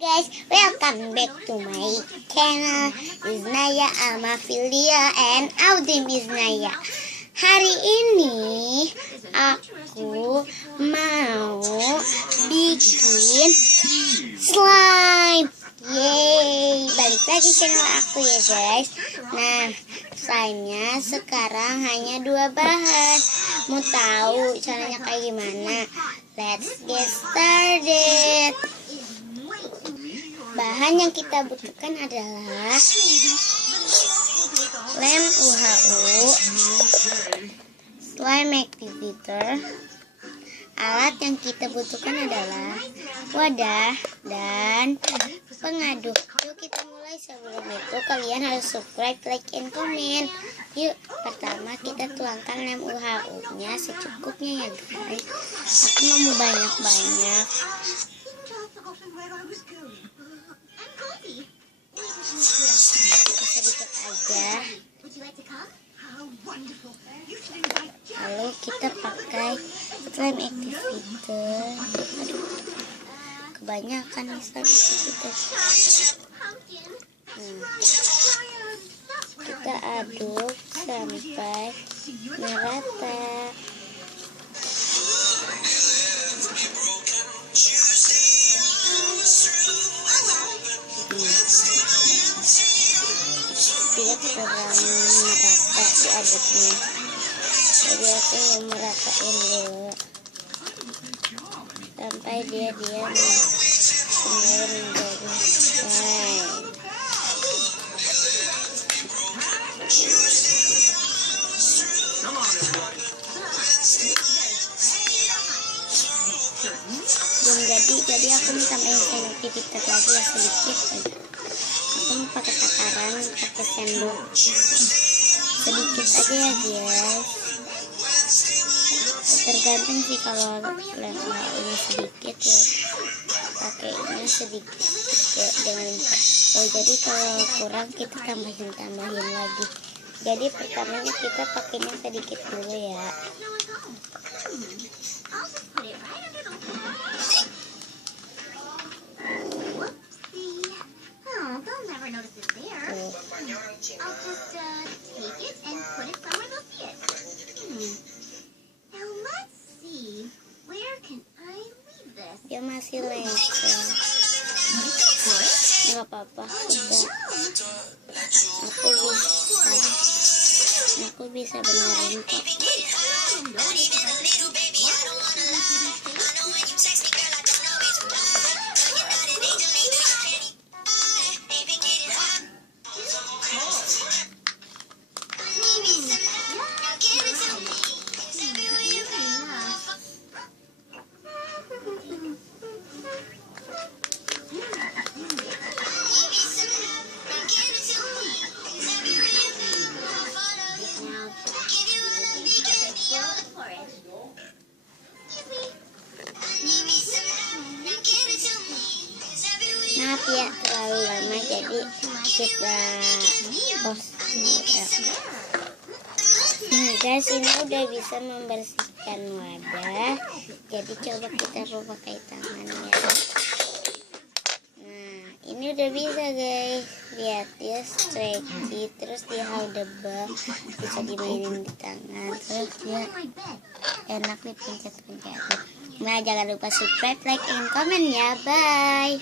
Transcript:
Guys, welcome back to my channel Iznaya Almafilia and Audim Iznaya. Hari ini aku mau bikin slime. Yeay, balik lagi channel aku ya guys. Nah, slime-nya sekarang hanya 2 bahan. Mau tahu caranya kayak gimana? Let's get started. Bahan yang kita butuhkan adalah lem UHU, slime activator. Alat yang kita butuhkan adalah wadah dan pengaduk. Yuk kita mulai. Sebelum itu kalian harus subscribe, like, and comment. Yuk, pertama kita tuangkan lem UHU-nya secukupnya ya guys. Aku mau banyak-banyak. Sedikit aja. Lalu kita pakai slime activator. Aduh, kebanyakan nih slime activator. Kita aduk sampai merata. Dia kurang merata diaduknya, jadi aku mau meratain dulu sampai dia mulai menjadi slime. Belum jadi aku mau tambahin sandwich lagi ya sedikit aja. Aku mau pakai takaran, pakai sendok sedikit aja ya guys. Tergantung sih, kalau lemnya sedikit ya pakainya sedikit ya, jadi kalau kurang kita tambahin lagi. Jadi pertamanya kita pakainya sedikit dulu ya. Dia masih lengket. Nggak apa-apa, aku bisa benerin kok. Maaf ya terlalu lama, jadi kita pause ya. Nah guys, ini udah bisa membersihkan wadah, jadi coba kita pakai tangan ya. Nah ini udah bisa guys, lihat ya, stretchy, terus dia holdable, bisa dimainin di tangan, terus dia enak dipencet-pencet. Nah jangan lupa subscribe, like, and comment ya, bye.